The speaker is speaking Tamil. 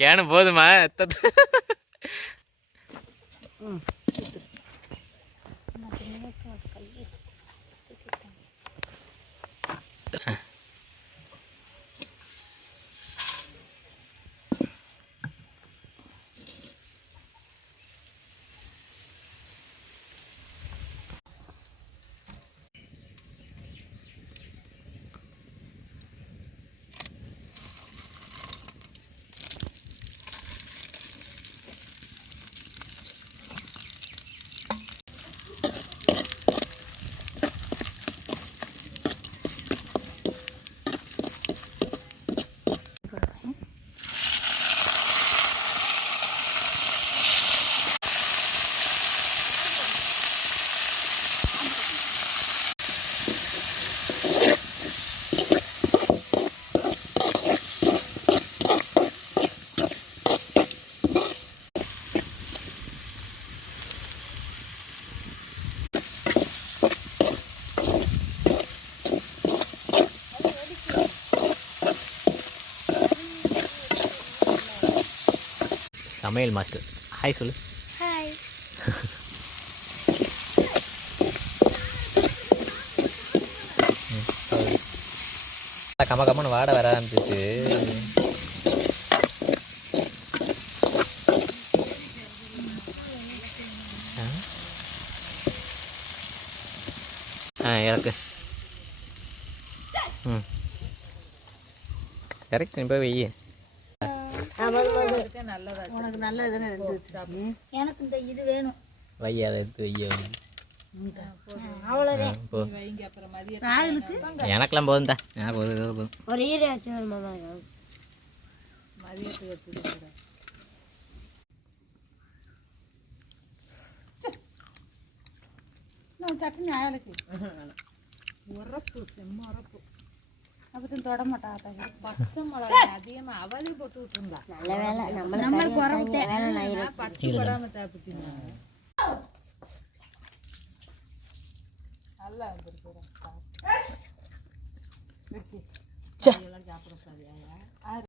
கேனு போதுமா? சமையல் மாஸ்டர் ஹாய் சொல்லு. ஹாய். கம கம்மன்னு வாட வர ஆரம்பிச்சிச்சு. இறக்கு. கரெக்ட். நீ போய் வெய்ய. உனக்கு நல்லதுன்னு எனக்கு இந்த இது வேணும். வைய அதை எடுத்து வைய. அவ்வளோதான். எனக்கெல்லாம் போதும் தான். எனக்கு ஒரு போதும். ஒரு ஈராச்சு வேணுமா மதியத்துக்கு வச்சுருக்கேன். சட்னி ஆயலுக்கு உரப்பு செம்ம உரப்பு. அப்படி தொட மாட்டா. பச்சை மிளகா அதிகமாக அவளே போட்டு விட்டுருந்தா. நல்ல வேலை நம்மளுக்கு உரப்பு பச்சை போடாமல் சாப்பிட்டீங்க. நல்லா வந்துருக்கு. சாப்பிட சாதியா